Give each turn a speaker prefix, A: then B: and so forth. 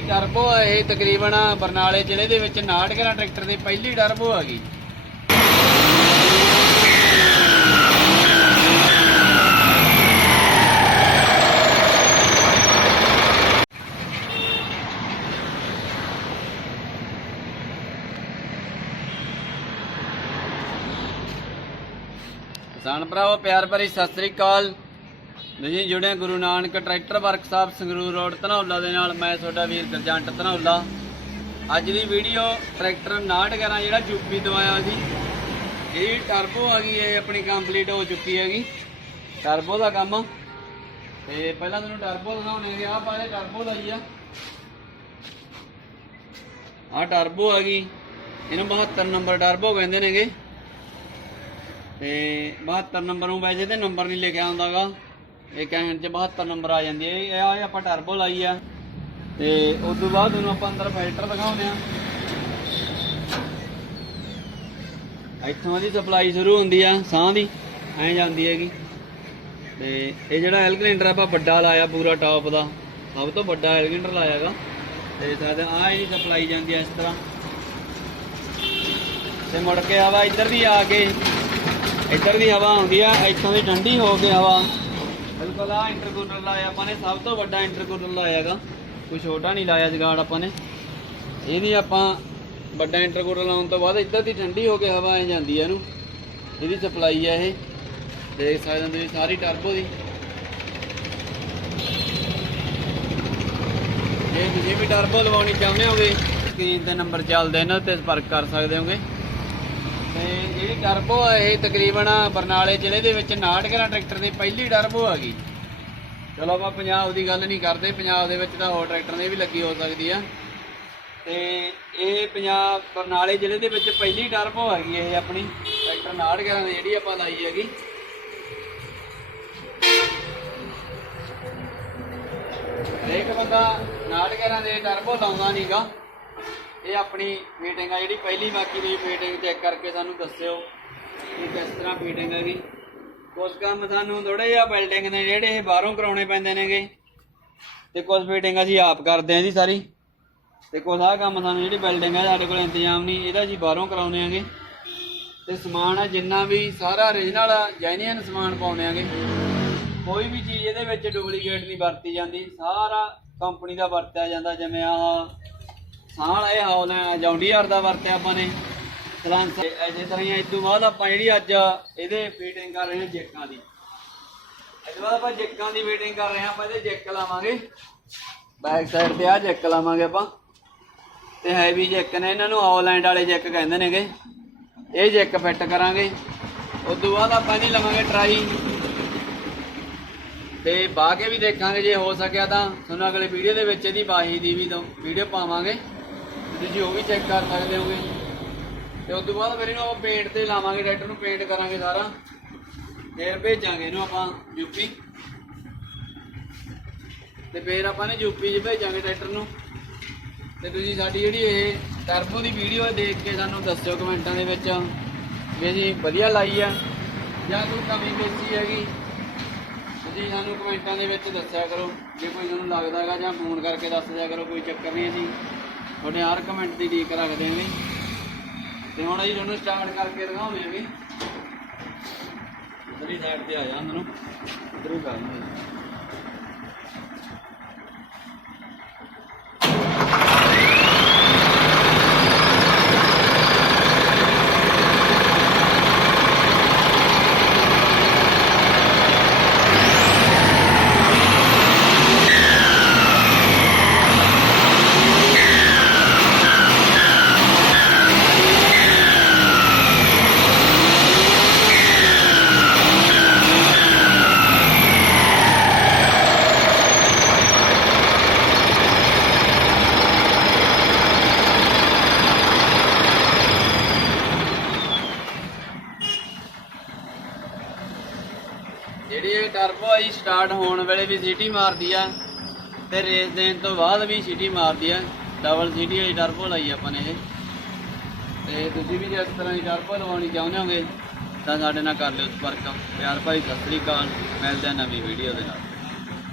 A: ਜਿਹੜੀ ਟਰਬੋ ਆ ਇਹ ਤਕਰੀਬਨ ਬਰਨਾਲੇ ਜ਼ਿਲ੍ਹੇ ਦੇ ਵਿੱਚ 69 ਗਰਾਂ ਟਰੈਕਟਰ ਦੀ ਪਹਿਲੀ ਟਰਬੋ ਹੈਗੀ ਕਿਸਾਨ ਭਰਾਵੋ, ਪਿਆਰ ਭਰੀ ਸਤਿ ਸ੍ਰੀ ਅਕਾਲ। ਤੁਸੀਂ ਜੁੜੇ Guru Nanak tractor work Sahib Sangrur road Dhanaula ਦੇ ਨਾਲ, ਮੈਂ ਤੁਹਾਡਾ ਵੀਰ ਗਰਜੰਟ ਧਨੌਲਾ। ਅੱਜ ਦੀ ਵੀਡੀਓ ਟਰੈਕਟਰ 6911 ਜਿਹੜਾ ਯੂਪੀ ਤੋਂ ਆਇਆ ਸੀ, ਇਹ ਟਰਬੋ ਆ ਗਈ, ਇਹ ਆਪਣੀ ਕੰਪਲੀਟ ਹੋ ਚੁੱਕੀ ਹੈਗੀ। ਟਰਬੋ ਦਾ ਕੰਮ ਤੇ ਪਹਿਲਾਂ ਤੁਹਾਨੂੰ ਟਰਬੋ ਦਿਖਾਉਣੇ ਹੈਗੇ, ਆਹ ਪਾਲੇ ਟਰਬੋ ਲਾਈ ਆ। ਆਹ ਟਰਬੋ ਆ ਗਈ, ਇਹਨੂੰ 72 ਨੰਬਰ ਟਰਬੋ ਕਹਿੰਦੇ ਨੇਗੇ। ਤੇ 72 ਨੰਬਰ ਨੂੰ ਵੈਸੇ ਤੇ ਨੰਬਰ ਨਹੀਂ ਲਿਖਿਆ ਹੁੰਦਾਗਾ। ਇਹ ਕਹਿਣ ਚ 72 ਨੰਬਰ ਆ ਜਾਂਦੀ ਹੈ। ਇਹ ਆ ਆਪਾਂ ਟਰਬੋ ਲਾਈ ਆ। ਤੇ ਉਸ ਤੋਂ ਬਾਅਦ ਉਹਨੂੰ ਆਪਾਂ ਅੰਦਰ ਫਿਲਟਰ ਦਿਖਾਉਂਦੇ ਆ। ਇੱਥੋਂ ਦੀ ਸਪਲਾਈ ਸ਼ੁਰੂ ਹੁੰਦੀ ਆ, ਸਾਹ ਦੀ। ਐਂ ਜਾਂਦੀ ਹੈਗੀ। ਤੇ ਇਹ ਜਿਹੜਾ ਐਲ ਗ੍ਰਾਈਂਡਰ ਆਪਾਂ ਵੱਡਾ ਲਾਇਆ ਪੂਰਾ ਟਾਪ ਦਾ। ਸਭ ਤੋਂ ਵੱਡਾ ਐਲ ਗ੍ਰਾਈਂਡਰ ਲਾਇਆਗਾ। ਤੇ ਸਾਡਾ ਆ ਇਹਦੀ ਸਪਲਾਈ ਜਾਂਦੀ ਆ ਇਸ ਤਰ੍ਹਾਂ। ਤੇ ਮੁੜ ਕੇ ਹਵਾ ਇੱਧਰ ਦੀ ਆ ਕੇ, ਇੱਧਰ ਦੀ ਹਵਾ ਆਉਂਦੀ ਆ। ਇੱਥੋਂ ਦੀ ਠੰਡੀ ਹੋ ਕੇ ਹਵਾ। ਬਿਲਕੁਲ ਆ ਇੰਟਰਕੂਲਰ ਲਾਇਆ ਆਪਾਂ ਨੇ, ਸਭ ਤੋਂ ਵੱਡਾ ਇੰਟਰਕੂਲਰ ਲਾਇਆਗਾ। ਕੋਈ ਛੋਟਾ ਨਹੀਂ ਲਾਇਆ ਜਗਾੜ ਆਪਾਂ ਨੇ। ਇਹਦੀ ਆਪਾਂ ਵੱਡਾ ਇੰਟਰਕੂਲਰ ਲਾਉਣ ਤੋਂ ਬਾਅਦ ਇੱਧਰ ਦੀ ਠੰਡੀ ਹੋ ਕੇ ਹਵਾ ਆ ਜਾਂਦੀ ਹੈ ਇਹਨੂੰ। ਇਹਦੀ ਸਪਲਾਈ ਹੈ ਇਹ। ਦੇਖ ਸਕਦੇ ਹੋ ਤੁਸੀਂ, ਸਾਰੀ ਟਰਬੋ ਦੀ। ਜੇ ਤੁਸੀਂ ਵੀ ਟਰਬੋ ਲਵਾਉਣੀ ਚਾਹੁੰਦੇ ਹੋਗੇ ਸਕਰੀਨ ਤੇ ਨੰਬਰ ਚੱਲਦੇ ਇਹਨਾਂ ਤੇ ਸੰਪਰਕ ਕਰ ਸਕਦੇ ਹੋਗੇ। ਤੇ ਜਿਹੜੀ ਟਰਬੋ ਆ, ਇਹ ਤਕਰੀਬਨ ਬਰਨਾਲੇ ਜ਼ਿਲ੍ਹੇ ਦੇ ਵਿੱਚ 69 ਗਰਾਂ ਟਰੈਕਟਰ ਦੀ ਪਹਿਲੀ ਟਰਬੋ ਆ ਗਈ। ਚਲੋ ਆਪਾਂ ਪੰਜਾਬ ਦੀ ਗੱਲ ਨਹੀਂ ਕਰਦੇ, ਪੰਜਾਬ ਦੇ ਵਿੱਚ ਤਾਂ ਹੋਰ ਟਰੈਕਟਰ ਨੇ ਵੀ ਲੱਗੀ ਹੋ ਸਕਦੀ ਆ। ਤੇ ਇਹ ਪੰਜਾਬ, ਬਰਨਾਲੇ ਜ਼ਿਲ੍ਹੇ ਦੇ ਵਿੱਚ ਪਹਿਲੀ ਟਰਬੋ ਹੈਗੀ ਇਹ ਆਪਣੀ, ਟਰੈਕਟਰ 69 ਗਰਾਂ ਦੀ ਜਿਹੜੀ ਆਪਾਂ ਲਾਈ ਹੈਗੀ। ਹਰੇਕ ਬੰਦਾ 69 ਗਰਾਂ ਦੇ ਟਰਬੋ ਲਾਉਂਦਾ ਨਹੀਂਗਾ ਇਹ ਆਪਣੀ ਮੀਟਿੰਗ ਆ, ਜਿਹੜੀ ਪਹਿਲੀ ਬਾਕੀ ਦੀ ਮੀਟਿੰਗ ਚੈੱਕ ਕਰਕੇ ਸਾਨੂੰ ਦੱਸਿਓ ਕਿ ਕਿਸ ਤਰ੍ਹਾਂ ਮੀਟਿੰਗ ਹੈਗੀ। ਕੁਝ ਕੰਮ ਸਾਨੂੰ ਥੋੜੇ ਜਿਹਾ ਬਿਲਡਿੰਗ ਨੇ ਜਿਹੜੇ ਇਹ ਬਾਹਰੋਂ ਕਰਾਉਣੇ ਪੈਂਦੇ ਨੇਗੇ। ਤੇ ਕੁਝ ਮੀਟਿੰਗ ਅਸੀਂ ਆਪ ਕਰਦੇ ਆਂ ਜੀ ਸਾਰੀ। ਤੇ ਕੁਝ ਆਹ ਕੰਮ ਸਾਨੂੰ ਜਿਹੜੀ ਬਿਲਡਿੰਗ ਆ, ਸਾਡੇ ਕੋਲ ਇੰਤਜ਼ਾਮ ਨਹੀਂ, ਇਹਦਾ ਅਸੀਂ ਬਾਹਰੋਂ ਕਰਾਉਨੇ ਆਂਗੇ ਤੇ ਸਮਾਨ ਆ, ਜਿੰਨਾ ਵੀ ਸਾਰਾ origignal ਆ ਜੈਨੂਇਨ ਸਮਾਨ ਪਾਉਨੇ ਆਂਗੇ ਕੋਈ ਵੀ ਚੀਜ਼ ਇਹਦੇ ਵਿੱਚ ਡੁਪਲੀਕੇਟ ਨਹੀਂ ਵਰਤੀ ਜਾਂਦੀ। ਸਾਰਾ ਕੰਪਨੀ ਦਾ ਵਰਤਿਆ ਜਾਂਦਾ, ਜਿਵੇਂ ਆਹ ਸਾਲ ਇਹ ਹੌਲੈਂਡ ਜੌਂਡੀਆਰ ਦਾ ਵਰਤਿਆ ਆਪਾਂ ਨੇ। ਸਲਾਂਸ ਐਸੇ ਤਰ੍ਹਾਂ ਹੀ ਇਸ ਤੋਂ ਬਾਅਦ ਆਪਾਂ ਜਿਹੜੀ ਅੱਜ ਇਹਦੇ ਫੀਟਿੰਗ ਕਰ ਰਹੇ ਹਾਂ ਜੈਕਾਂ ਦੀ। ਇਸ ਤੋਂ ਬਾਅਦ ਆਪਾਂ ਜੈਕਾਂ ਦੀ ਫੀਟਿੰਗ ਕਰ ਰਹੇ ਹਾਂ, ਆਪਾਂ ਇਹਦੇ ਜੈਕ ਲਾਵਾਂਗੇ। ਬੈਕ ਸਾਈਡ ਤੇ ਆ ਜੈਕ ਲਾਵਾਂਗੇ ਆਪਾਂ। ਤੇ ਹੈਵੀ ਜੈਕ ਨੇ ਇਹਨਾਂ ਨੂੰ ਹੌਲੈਂਡ ਵਾਲੇ ਜੈਕ ਕਹਿੰਦੇ ਨੇਗੇ। ਇਹ ਜੈਕ ਫਿੱਟ ਕਰਾਂਗੇ। ਉਸ ਤੋਂ ਬਾਅਦ ਆਪਾਂ ਨਹੀਂ ਲਵਾਂਗੇ ਟਰਾਈ ਤੇ ਬਾਹ ਕੇ ਵੀ ਦੇਖਾਂਗੇ, ਜੇ ਹੋ ਸਕਿਆ ਤਾਂ ਤੁਹਾਨੂੰ ਅਗਲੇ ਵੀਡੀਓ ਦੇ ਵਿੱਚ ਇਹਦੀ ਬਾਹੀ ਦੀ ਵੀ ਵੀਡੀਓ ਪਾਵਾਂਗੇ। ਤੁਸੀਂ ਉਹ ਵੀ ਚੈੱਕ ਕਰ ਸਕਦੇ ਹੋਗੇ। ਤੇ ਉਸ ਤੋਂ ਬਾਅਦ ਫਿਰ ਇਹਨੂੰ ਆਪਾਂ ਪੇਂਟ ਤੇ ਲਾਵਾਂਗੇ ਟਰੈਕਟਰ ਨੂੰ ਪੇਂਟ ਕਰਾਂਗੇ ਸਾਰਾ। ਫਿਰ ਭੇਜਾਂਗੇ ਇਹਨੂੰ ਆਪਾਂ ਯੂਪੀ ਤੇ ਫਿਰ ਆਪਾਂ ਨੇ ਯੂਪੀ 'ਚ ਭੇਜਾਂਗੇ ਟਰੈਕਟਰ ਨੂੰ। ਤੇ ਤੁਸੀਂ ਸਾਡੀ ਜਿਹੜੀ ਇਹ ਟਰਬੋ ਦੀ ਵੀਡੀਓ ਦੇਖ ਕੇ ਸਾਨੂੰ ਦੱਸਿਓ ਕਮੈਂਟਾਂ ਦੇ ਵਿੱਚ ਵੀ ਅਸੀਂ ਵਧੀਆ ਲਾਈ ਆ ਜਾਂ ਕੋਈ ਕਮੀ ਪੇਸ਼ੀ ਹੈਗੀ। ਤੁਸੀਂ ਸਾਨੂੰ ਕਮੈਂਟਾਂ ਦੇ ਵਿੱਚ ਦੱਸਿਆ ਕਰੋ। ਜੇ ਕੋਈ ਤੁਹਾਨੂੰ ਲੱਗਦਾ ਹੈਗਾ ਜਾਂ ਫੋਨ ਕਰਕੇ ਦੱਸ ਦਿਆ ਕਰੋ, ਕੋਈ ਚੱਕਰ ਨਹੀਂ ਅਸੀਂ ਤੁਹਾਡੇ ਹਰ ਕਮੈਂਟ ਦੀ ਡੀਕ ਰੱਖਦੇ ਆਂਗੇ ਤੇ ਹੁਣ ਅਸੀਂ ਤੁਹਾਨੂੰ ਸਟਾਰਟ ਕਰਕੇ ਦਿਖਾਉਂਦੇ ਆਂਗੇ ਇਧਰਲੀ ਸਾਈਡ ਤੇ ਆ ਜਾ ਮੈਨੂੰ ਇਧਰ ਹੀ ਜਿਹੜੀ ਇਹ ਟਰਬੋ ਆਈ ਸਟਾਰਟ ਹੋਣ ਵੇਲੇ ਵੀ ਸੀਟੀ ਮਾਰਦੀ ਆ, ਤੇ ਰੇਸ ਦੇਣ ਤੋਂ ਬਾਅਦ ਵੀ ਸੀਟੀ ਮਾਰਦੀ ਆ। ਡਬਲ ਸੀਟੀ ਵਾਲੀ ਟਰਬੋ ਲਾਈ ਆਪਾਂ ਨੇ ਇਹ। ਤੇ ਤੁਸੀਂ ਵੀ ਜੇ ਇਸ ਤਰ੍ਹਾਂ ਦੀ ਟਰਬੋ ਲਵਾਉਣੀ ਚਾਹੁੰਦੇ ਹੋਗੇ, ਤਾਂ ਸਾਡੇ ਨਾਲ ਕਰ ਲਿਓ ਸੰਪਰਕ। ਪਿਆਰ ਭਾਈ, ਸਤਿ ਸ੍ਰੀ ਅਕਾਲ। ਮਿਲਦੇ ਆ ਨਵੀਂ ਵੀਡੀਓ ਦੇ ਨਾਲ।